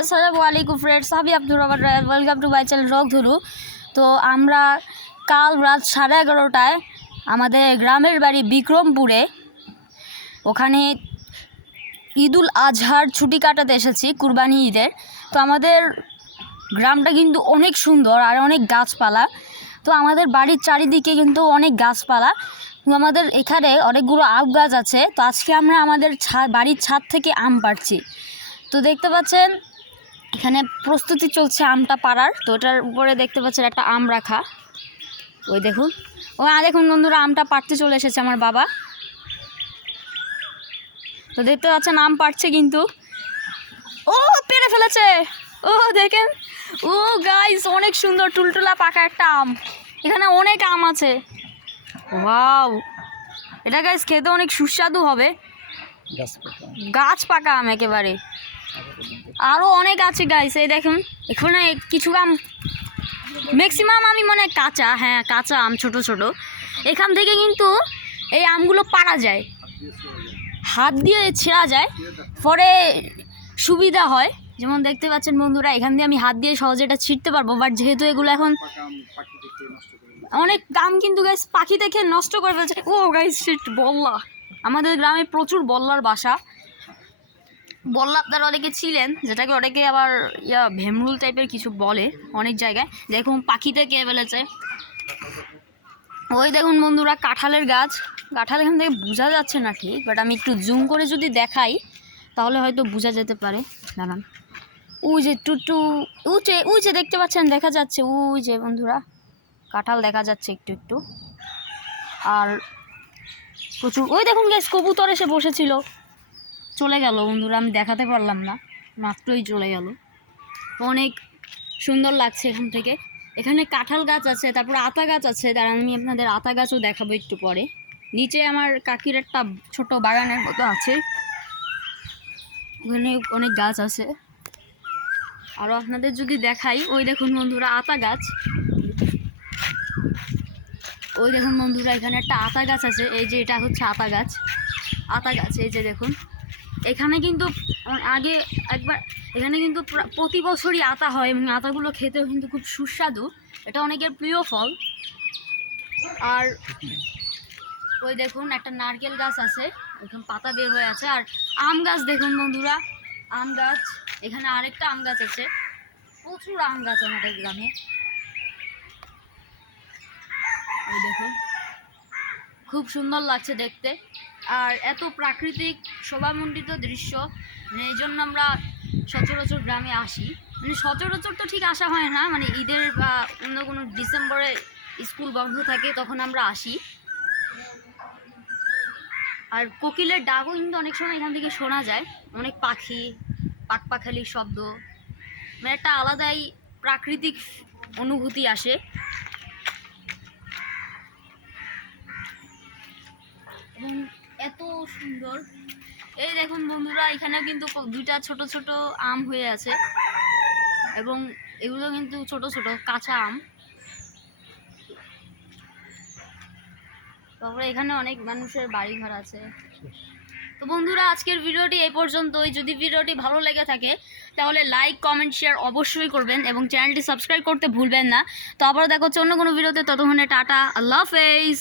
আসসালামু আলাইকুম ফ্রেন্ডস, আমি Abdur Rahman Rayan. Welcome to my channel rock Dhonu. তো আমরা কাল রাত 11:30টায় আমাদের গ্রামের বাড়ি বিক্রমপুরে, ওখানে ঈদুল আজহার ছুটি কাটাতে এসেছি, কুরবানি ঈদের। তো আমাদের গ্রামটা কিন্তু অনেক সুন্দর আর অনেক গাছপালা। তো আমাদের বাড়ির চারিদিকে কিন্তু অনেক গাছপালা। আমাদের এখানে অনেকগুলো আম গাছ আছে। তো আজকে আমরা আমাদের বাড়ির ছাদ থেকে আম পাড়ছি। তো দেখতে পাচ্ছেন এখানে প্রস্তুতি চলছে আমটা পাড়ার। তো ওটার উপরে দেখতে পাচ্ছেন একটা আম রাখা, ওই দেখুন। দেখুন বন্ধুরা, আমটা পাড়তে চলে এসেছে আমার বাবা। তো দেখতে পাচ্ছেন আম পাড়ছে কিন্তু, ও পেড়ে ফেলেছে। ও দেখেন, ও গাইস, অনেক সুন্দর টুলটুলা পাকা একটা আম। এখানে অনেক আম আছে। ওয়াও, এটা গাইস খেতে অনেক সুস্বাদু হবে। গাছ পাকা আম একেবারে। আরও অনেক আছে গাইস, এই দেখুন। এখানে কিছু আম, ম্যাক্সিমাম আমি মানে কাঁচা, হ্যাঁ কাঁচা আম, ছোট ছোট। এখান থেকে কিন্তু এই আমগুলো পাড়া যায়, হাত দিয়ে ছেঁড়া যায়, পরে সুবিধা হয়। যেমন দেখতে পাচ্ছেন বন্ধুরা, এখান দিয়ে আমি হাত দিয়ে সহজে এটা ছিঁড়তে পারবো। বাট যেহেতু এগুলো এখন অনেক দাম, কিন্তু গাইস পাখি দেখে নষ্ট করে ফেলছে। ও গাইস শিট, বল্লা। আমাদের গ্রামে প্রচুর বল্লার বাসা। বল্লা আপনারা অনেকে ছিলেন, যেটাকে অনেকে আবার ভেমরুল টাইপের কিছু বলে অনেক জায়গায়। দেখুন পাখিতে কে ফেলেছে। ওই দেখুন বন্ধুরা, কাঁঠালের গাছ। কাঁঠাল এখান থেকে বোঝা যাচ্ছে না ঠিক, বাট আমি একটু জুম করে যদি দেখাই তাহলে হয়তো বোঝা যেতে পারে। দাঁড়ান, ওই যে টুটু, ওই যে দেখতে পাচ্ছেন, দেখা যাচ্ছে ওই যে বন্ধুরা, কাঁঠাল দেখা যাচ্ছে একটু একটু। আর প্রচুর, ওই দেখুন গ্যাস, কবুতর এসে বসেছিল, চলে গেল বন্ধুরা, আমি দেখাতে পারলাম না, মাত্রই চলে গেল। অনেক সুন্দর লাগছে এখান থেকে। এখানে কাঁঠাল গাছ আছে, তারপর আতা গাছ আছে। দাঁড়ান, আমি আপনাদের আতা গাছও দেখাবো একটু পরে। নিচে আমার কাকির একটা ছোট বাগানের মতো আছে, ওখানে অনেক গাছ আছে। আরও আপনাদের যদি দেখাই, ওই দেখুন বন্ধুরা আতা গাছ। ওই দেখুন বন্ধুরা, এখানে একটা আতা গাছ আছে। এই যে এটা হচ্ছে আতা গাছ। আতা গাছ এই যে দেখুন। এখানে কিন্তু আগে একবার, এখানে কিন্তু প্রতি বছরই আতা হয়, এবং আতাগুলো খেতেও কিন্তু খুব সুস্বাদু। এটা অনেকের প্রিয় ফল। আর ওই দেখুন একটা নারকেল গাছ আছে, ওখানে পাতা বের হয়ে আছে। আর আম গাছ দেখুন বন্ধুরা, আম গাছ। এখানে আরেকটা আম গাছ আছে, প্রচুর আম গাছ আমাদের গ্রামে। ওই দেখুন, খুব সুন্দর লাগছে দেখতে। আর এত প্রাকৃতিক শোভামণ্ডিত দৃশ্য, মানে এই জন্য আমরা সচরাচর গ্রামে আসি। মানে সচরাচর তো ঠিক আসা হয় না, মানে ঈদের বা অন্য কোনো ডিসেম্বরে স্কুল বন্ধ থাকে তখন আমরা আসি। আর কোকিলের ডাকও কিন্তু অনেক সময় এখান থেকে শোনা যায়। অনেক পাখি, পাখপাখালির শব্দ, মানে একটা আলাদাই প্রাকৃতিক অনুভূতি আসে। এবং এত সুন্দর, এই দেখুন বন্ধুরা, এখানে কিন্তু দুইটা ছোট ছোট আম হয়ে আছে, এবং এগুলো কিন্তু ছোট ছোট কাঁচা আম। তারপরে এখানে অনেক মানুষের বাড়িঘর আছে। তো বন্ধুরা, আজকের ভিডিওটি এই পর্যন্তই। যদি ভিডিওটি ভালো লেগে থাকে তাহলে লাইক, কমেন্ট, শেয়ার অবশ্যই করবেন, এবং চ্যানেলটি সাবস্ক্রাইব করতে ভুলবেন না। তো আবারও দেখা হচ্ছে অন্য কোনো ভিডিওতে। ততক্ষণে টাটা, আল্লাহ হাফেজ।